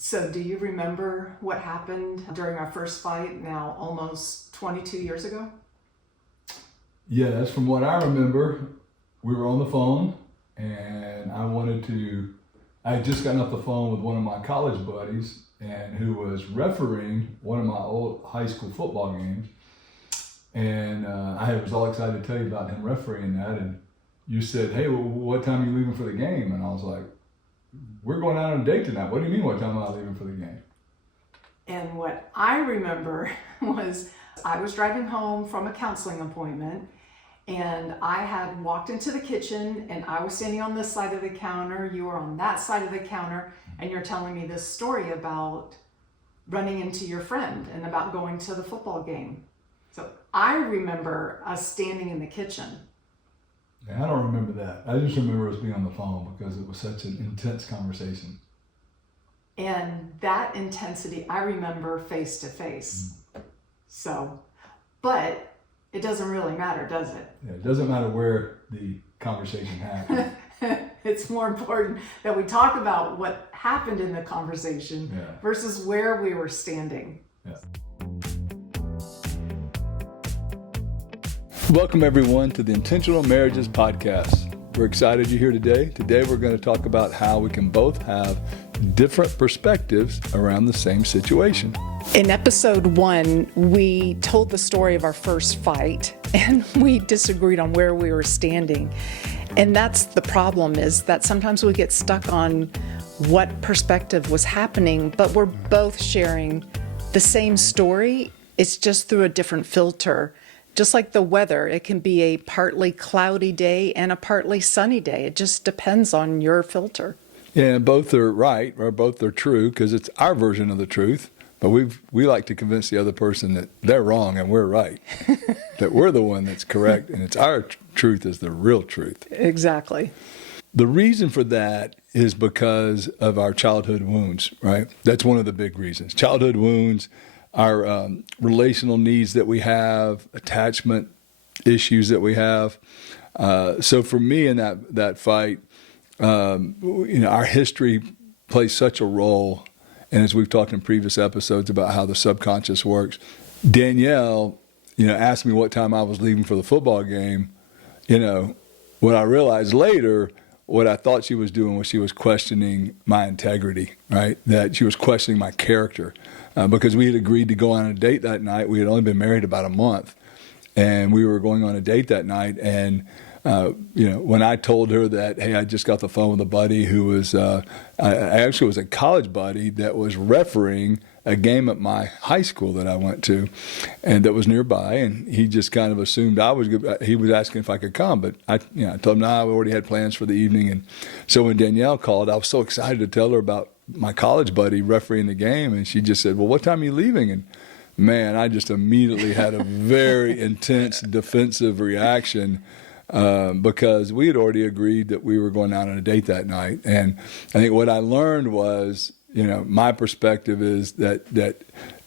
So do you remember what happened during our first fight now almost 22 years ago? Yes, from what I remember, we were on the phone and I had just gotten off the phone with one of my college buddies and who was refereeing one of my old high school football games. And I was all excited to tell you about him refereeing that. And you said, hey, well, what time are you leaving for the game? And I was like, we're going out on a date tonight. What do you mean, what time am I leaving for the game? And what I remember was I was driving home from a counseling appointment, and I had walked into the kitchen, and I was standing on this side of the counter, you were on that side of the counter, and you're telling me this story about running into your friend and about going to the football game. So I remember us standing in the kitchen. Yeah, I don't remember that. I just remember us being on the phone because it was such an intense conversation. And that intensity, I remember face to face. So, but it doesn't really matter, does it? Yeah, it doesn't matter where the conversation happened. It's more important that we talk about what happened in the conversation versus where we were standing. Yeah. Welcome everyone to the Intentional Marriages Podcast. We're excited you're here today. Today we're going to talk about how we can both have different perspectives around the same situation. In episode 1, we told the story of our first fight and we disagreed on where we were standing. And that's the problem, is that sometimes we get stuck on what perspective was happening, but we're both sharing the same story. It's just through a different filter. Just like the weather, it can be a partly cloudy day and a partly sunny day. It just depends on your filter. Yeah, both are right, or both are true, because it's our version of the truth. But we like to convince the other person that they're wrong and we're right, that we're the one that's correct, and it's our truth is the real truth. Exactly. The reason for that is because of our childhood wounds, right? That's one of the big reasons. Childhood wounds, our relational needs that we have, attachment issues that we have. So for me in that fight, our history plays such a role. And as we've talked in previous episodes about how the subconscious works, Danielle, asked me what time I was leaving for the football game. What I realized later, what I thought she was doing was she was questioning my integrity, right? That she was questioning my character. Because we had agreed to go on a date that night. We had only been married about a month. And we were going on a date that night. And, when I told her that, hey, I just got the phone with a buddy who was, I actually was a college buddy that was refereeing a game at my high school that I went to and that was nearby. And he just kind of assumed I was good. He was asking if I could come, but I told him, no, I already had plans for the evening. And so when Danielle called, I was so excited to tell her about my college buddy refereeing the game. And she just said, well, what time are you leaving? And man, I just immediately had a very intense defensive reaction because we had already agreed that we were going out on a date that night. And I think what I learned was, my perspective is that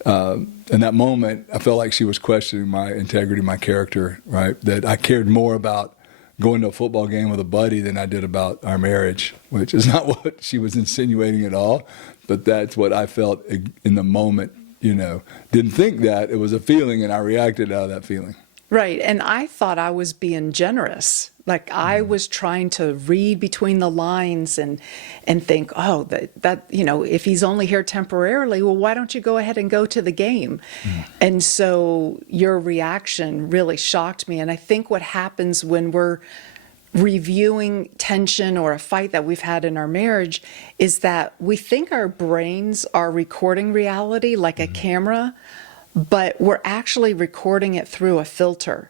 in that moment, I felt like she was questioning my integrity, my character, right? That I cared more about going to a football game with a buddy than I did about our marriage, which is not what she was insinuating at all. But that's what I felt in the moment, Didn't think that. It was a feeling, and I reacted out of that feeling. Right. And I thought I was being generous. Like I was trying to read between the lines and think, oh, that if he's only here temporarily, well, why don't you go ahead and go to the game? And so your reaction really shocked me. And I think what happens when we're reviewing tension or a fight that we've had in our marriage is that we think our brains are recording reality like a camera, but we're actually recording it through a filter.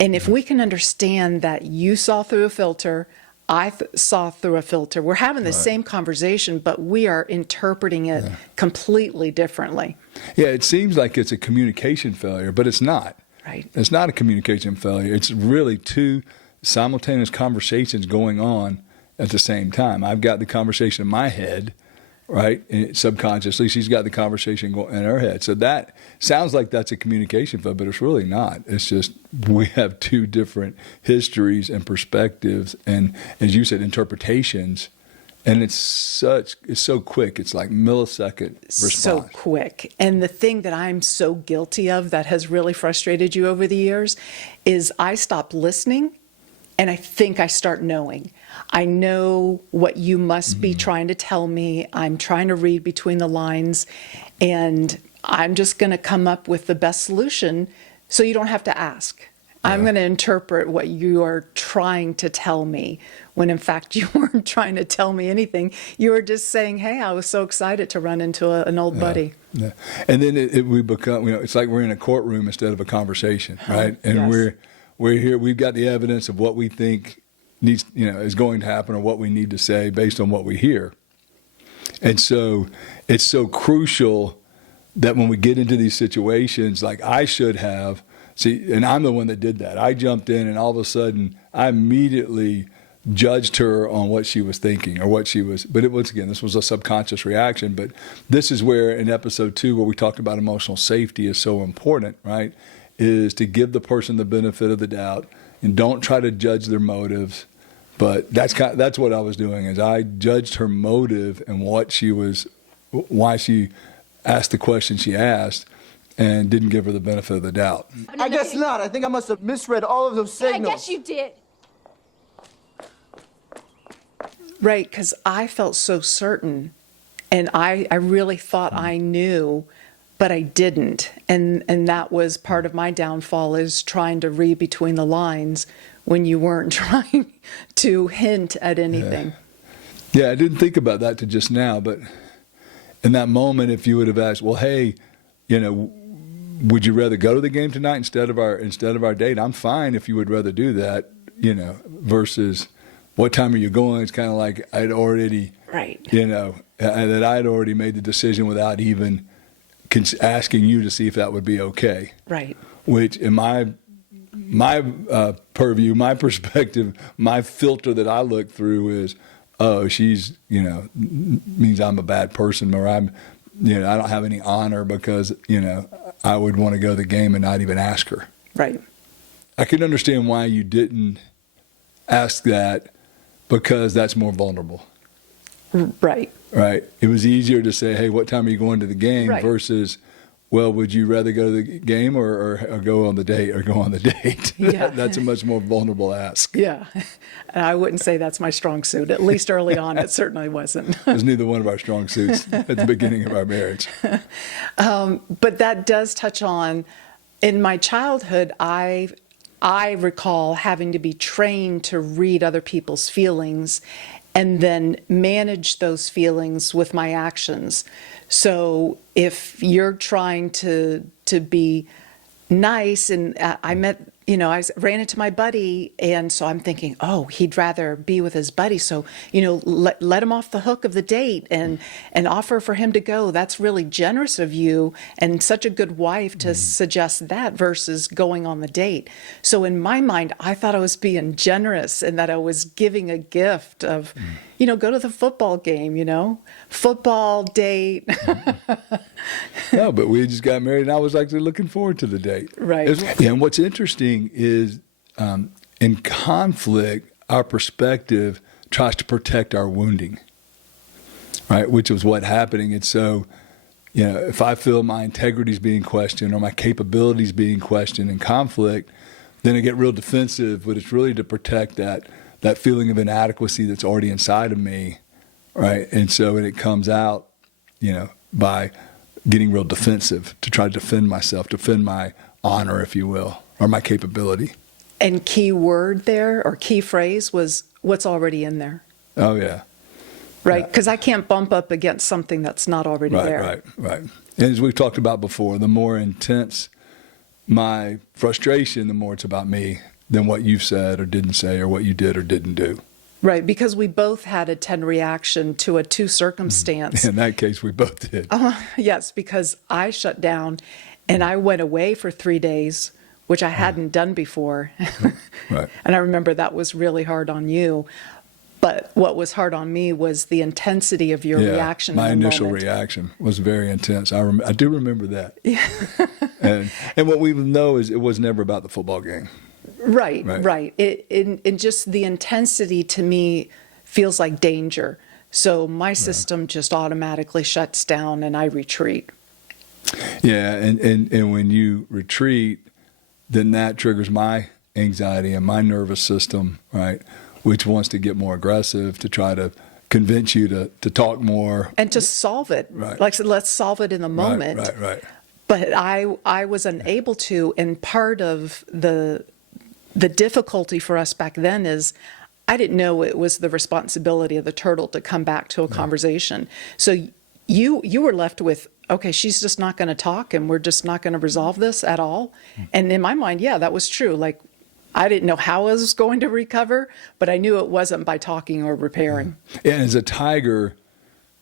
And if we can understand that you saw through a filter, I saw through a filter, we're having the same conversation, but we are interpreting it completely differently. Yeah, it seems like it's a communication failure, but it's not. Right. It's not a communication failure. It's really two simultaneous conversations going on at the same time. I've got the conversation in my head, right? And subconsciously, she's got the conversation going in her head. So that sounds like that's a communication failure, but it's really not. It's just we have two different histories and perspectives and, as you said, interpretations And it's so quick. It's like millisecond response. So quick. And the thing that I'm so guilty of that has really frustrated you over the years is I stop listening and I think I start knowing. I know what you must be trying to tell me. I'm trying to read between the lines, and I'm just going to come up with the best solution so you don't have to ask. I'm going to interpret what you are trying to tell me, when in fact you weren't trying to tell me anything. You were just saying, hey, I was so excited to run into an old buddy. Yeah. And then we become, it's like we're in a courtroom instead of a conversation, right? And Yes. we're here, we've got the evidence of what we think needs, is going to happen, or what we need to say based on what we hear. And so it's so crucial that when we get into these situations, like I should have, and I'm the one that did that. I jumped in, and all of a sudden I immediately judged her on what she was thinking or what she was. But once again, this was a subconscious reaction. But this is where in episode 2, where we talked about emotional safety is so important, right? Is to give the person the benefit of the doubt and don't try to judge their motives. But that's what I was doing, is I judged her motive and why she asked the question she asked, and didn't give her the benefit of the doubt. I guess not. I think I must have misread all of those signals. I guess you did. Right, because I felt so certain, and I really thought I knew, but I didn't. And that was part of my downfall, is trying to read between the lines when you weren't trying to hint at anything. Yeah, I didn't think about that till just now, but in that moment, if you would have asked, well, hey, would you rather go to the game tonight instead of our date? I'm fine if you would rather do that, versus what time are you going? It's kind of like I'd already, Right. that I'd already made the decision without even asking you to see if that would be okay. Right. Which in my purview, my perspective, my filter that I look through is, oh, she's, means I'm a bad person, or I don't have any honor because, I would want to go to the game and not even ask her. Right. I can understand why you didn't ask that, because that's more vulnerable. Right. Right. It was easier to say, hey, what time are you going to the game? Right. Versus, well, would you rather go to the game or go on the date? Yeah. That's a much more vulnerable ask. Yeah. And I wouldn't say that's my strong suit. At least early on, it certainly wasn't. It was neither one of our strong suits at the beginning of our marriage. But that does touch on, in my childhood, I recall having to be trained to read other people's feelings and then manage those feelings with my actions. So if you're trying to be nice, and I ran into my buddy, and so I'm thinking, oh, he'd rather be with his buddy, so let him off the hook of the date and offer for him to go. That's really generous of you, and such a good wife to suggest that, versus going on the date. So in my mind, I thought I was being generous and that I was giving a gift of, go to the football game, football date. No, but we just got married, and I was actually looking forward to the date. Right. And what's interesting is in conflict, our perspective tries to protect our wounding, right? Which was what's happening. And so, if I feel my integrity is being questioned or my capabilities being questioned in conflict, then I get real defensive. But it's really to protect that feeling of inadequacy that's already inside of me, right? And so when it comes out, by getting real defensive to try to defend myself, defend my honor, if you will, or my capability. And key word there, or key phrase, was what's already in there. Oh, yeah. Right? Because I can't bump up against something that's not already there. Right. And as we've talked about before, the more intense my frustration, the more it's about me than what you've said or didn't say or what you did or didn't do. Right, because we both had a 10 reaction to a 2 circumstance. In that case, we both did. Yes, because I shut down and I went away for 3 days, which I hadn't done before. Right. And I remember that was really hard on you. But what was hard on me was the intensity of your reaction. My in the initial moment. reaction was very intense. I do remember that. Yeah. and what we know is it was never about the football game. Right. And just the intensity to me feels like danger. So my system just automatically shuts down and I retreat. Yeah, and when you retreat, then that triggers my anxiety and my nervous system, right, which wants to get more aggressive to try to convince you to talk more. And to solve it. Right. Like, so let's solve it in the moment. Right. But I was unable to, and part of the difficulty for us back then is I didn't know it was the responsibility of the turtle to come back to a conversation. So you were left with, okay, she's just not going to talk and we're just not going to resolve this at all. And in my mind, yeah, that was true. Like, I didn't know how I was going to recover, but I knew it wasn't by talking or repairing. And as a tiger,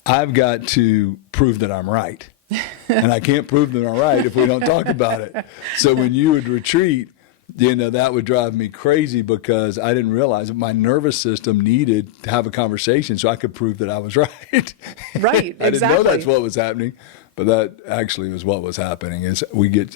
I've got to prove that I'm right. And I can't prove that I'm right if we don't talk about it. So when you would retreat, that would drive me crazy because I didn't realize that my nervous system needed to have a conversation so I could prove that I was right. Right, I didn't know exactly. that's what was happening, but that actually was what was happening. Is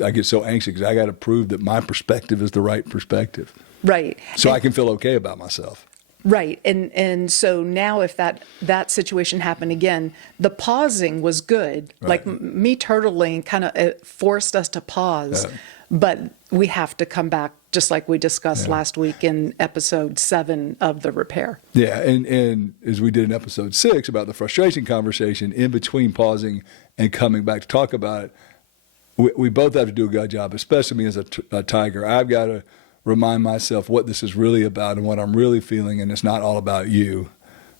I get so anxious because I got to prove that my perspective is the right perspective. Right. So I can feel okay about myself. Right. And so now if that situation happened again, the pausing was good. Right. Like me turtling kind of forced us to pause, but we have to come back just like we discussed last week in episode 7 of the repair. Yeah. And as we did in episode 6 about the frustration conversation, in between pausing and coming back to talk about it, we both have to do a good job, especially me as a tiger. I've got to remind myself what this is really about and what I'm really feeling, and it's not all about you,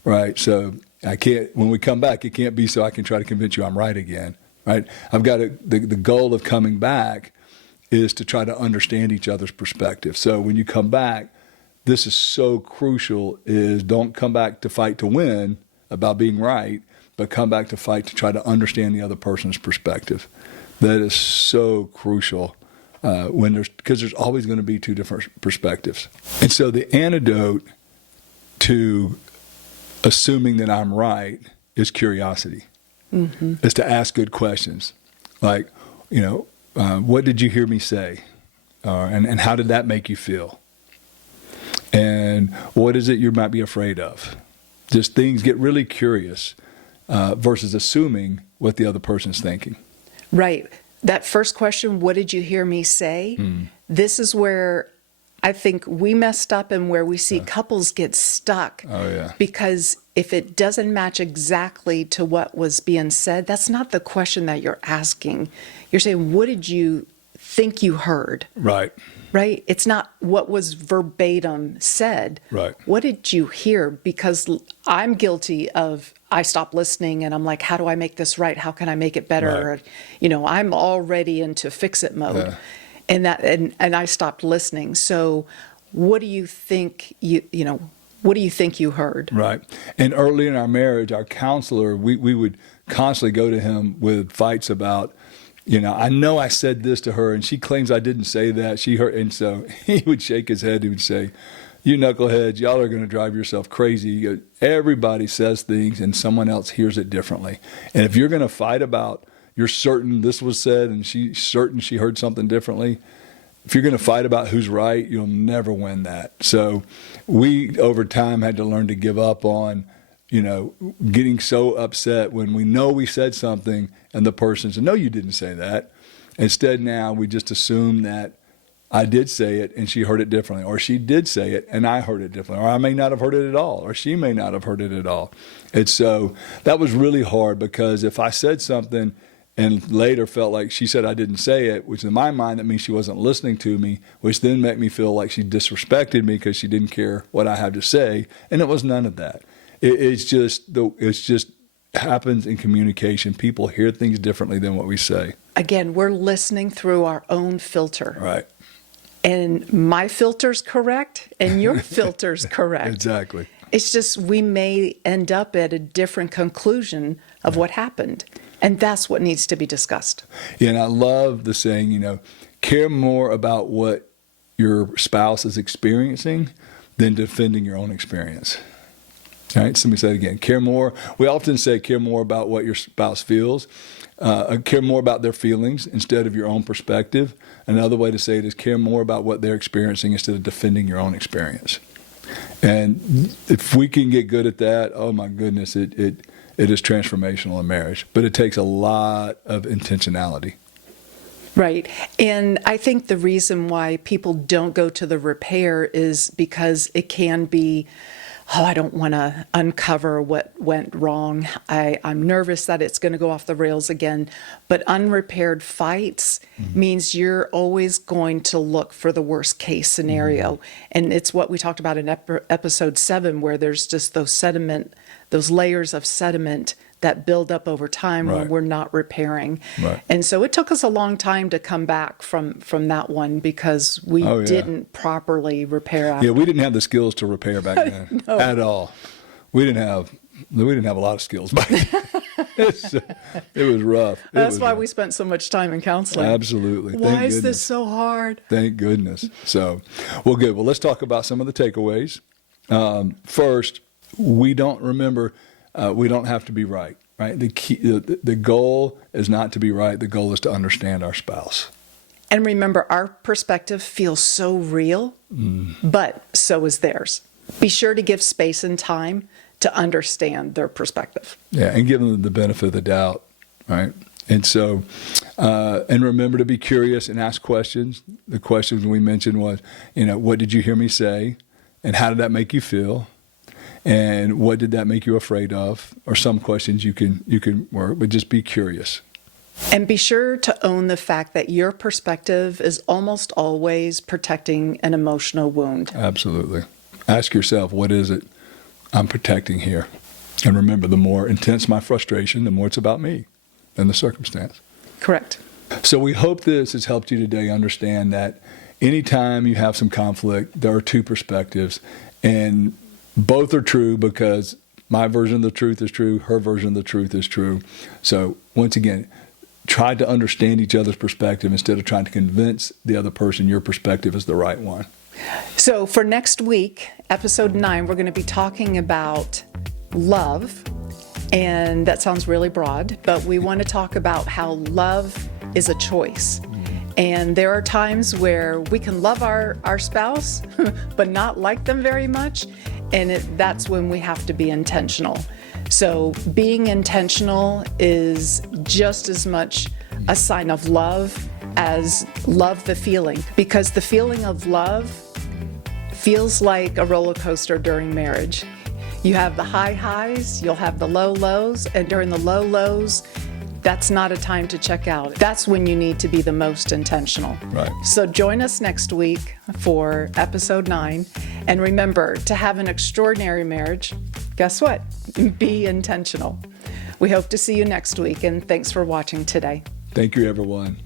right? So I can't, when we come back, it can't be so I can try to convince you I'm right again, right? I've got to, the goal of coming back is to try to understand each other's perspective. So when you come back, this is so crucial, is don't come back to fight to win about being right, but come back to fight to try to understand the other person's perspective. That is so crucial. Because there's always going to be two different perspectives. And so the antidote to assuming that I'm right is curiosity, is to ask good questions. Like, what did you hear me say? And how did that make you feel? And what is it you might be afraid of? Just things, get really curious versus assuming what the other person's thinking. Right. That first question, what did you hear me say? This is where I think we messed up and where we see couples get stuck. Oh, yeah. Because if it doesn't match exactly to what was being said, that's not the question that you're asking. You're saying, what did you think you heard? Right. Right? It's not what was verbatim said. Right. What did you hear? Because I'm guilty of, I stop listening and I'm like, how do I make this right? How can I make it better? Right. Or, I'm already into fix it mode. And I stopped listening. So what do you think what do you think you heard? Right. And early in our marriage, our counselor, we would constantly go to him with fights about, I know I said this to her and she claims I didn't say that. She heard, and so he would shake his head. He would say, you knuckleheads, y'all are going to drive yourself crazy. Everybody says things and someone else hears it differently. And if you're going to fight about, you're certain this was said and she's certain she heard something differently, if you're going to fight about who's right, you'll never win that. So we, over time, had to learn to give up on, getting so upset when we know we said something and the person said, no, you didn't say that. Instead, now we just assume that I did say it and she heard it differently, or she did say it and I heard it differently, or I may not have heard it at all, or she may not have heard it at all. And so that was really hard, because if I said something and later felt like she said I didn't say it, which in my mind, that means she wasn't listening to me, which then made me feel like she disrespected me because she didn't care what I had to say. And it was none of that. It's just happens in communication. People hear things differently than what we say. Again, we're listening through our own filter. Right. And my filter's correct and your filter's correct. Exactly. It's just we may end up at a different conclusion of what happened. And that's what needs to be discussed. Yeah, and I love the saying, care more about what your spouse is experiencing than defending your own experience. All right, so let me say it again. Care more. We often say care more about what your spouse feels. Care more about their feelings instead of your own perspective. Another way to say it is care more about what they're experiencing instead of defending your own experience. And if we can get good at that, oh my goodness, it is transformational in marriage. But it takes a lot of intentionality. Right. And I think the reason why people don't go to the repair is because it can be, oh, I don't want to uncover what went wrong. I'm nervous that it's going to go off the rails again. But unrepaired fights means you're always going to look for the worst case scenario. And it's what we talked about in episode 7, where there's just those layers of sediment that build up over time when Right. we're not repairing. Right. And so it took us a long time to come back from that one because we Oh, yeah. didn't properly repair after. Yeah, we didn't have the skills to repair back then at all. We didn't have a lot of skills back then. It was rough. That's why we spent so much time in counseling. Absolutely. Why Thank is goodness. this so hard? Thank goodness. So, well, good. Well, let's talk about some of the takeaways. First, we don't have to be right. Right. The goal is not to be right. The goal is to understand our spouse. And remember, our perspective feels so real, but so is theirs. Be sure to give space and time to understand their perspective. Yeah, and give them the benefit of the doubt. Right. And so, and remember to be curious and ask questions. The questions we mentioned was, what did you hear me say, and how did that make you feel? And what did that make you afraid of? Or some questions you can work, but just be curious. And be sure to own the fact that your perspective is almost always protecting an emotional wound. Absolutely. Ask yourself, what is it I'm protecting here? And remember, the more intense my frustration, the more it's about me and the circumstance. Correct. So we hope this has helped you today understand that anytime you have some conflict, there are two perspectives, and both are true because my version of the truth is true, her version of the truth is true. So once again, try to understand each other's perspective instead of trying to convince the other person your perspective is the right one. So for next week, episode 9, we're going to be talking about love. And that sounds really broad, but we want to talk about how love is a choice. And there are times where we can love our spouse, but not like them very much. And that's when we have to be intentional. So being intentional is just as much a sign of love as love the feeling, because the feeling of love feels like a roller coaster during marriage. You have the high highs, you'll have the low lows, and during the low lows, that's not a time to check out. That's when you need to be the most intentional. Right. So join us next week for episode 9. And remember, to have an extraordinary marriage, guess what? Be intentional. We hope to see you next week, and thanks for watching today. Thank you, everyone.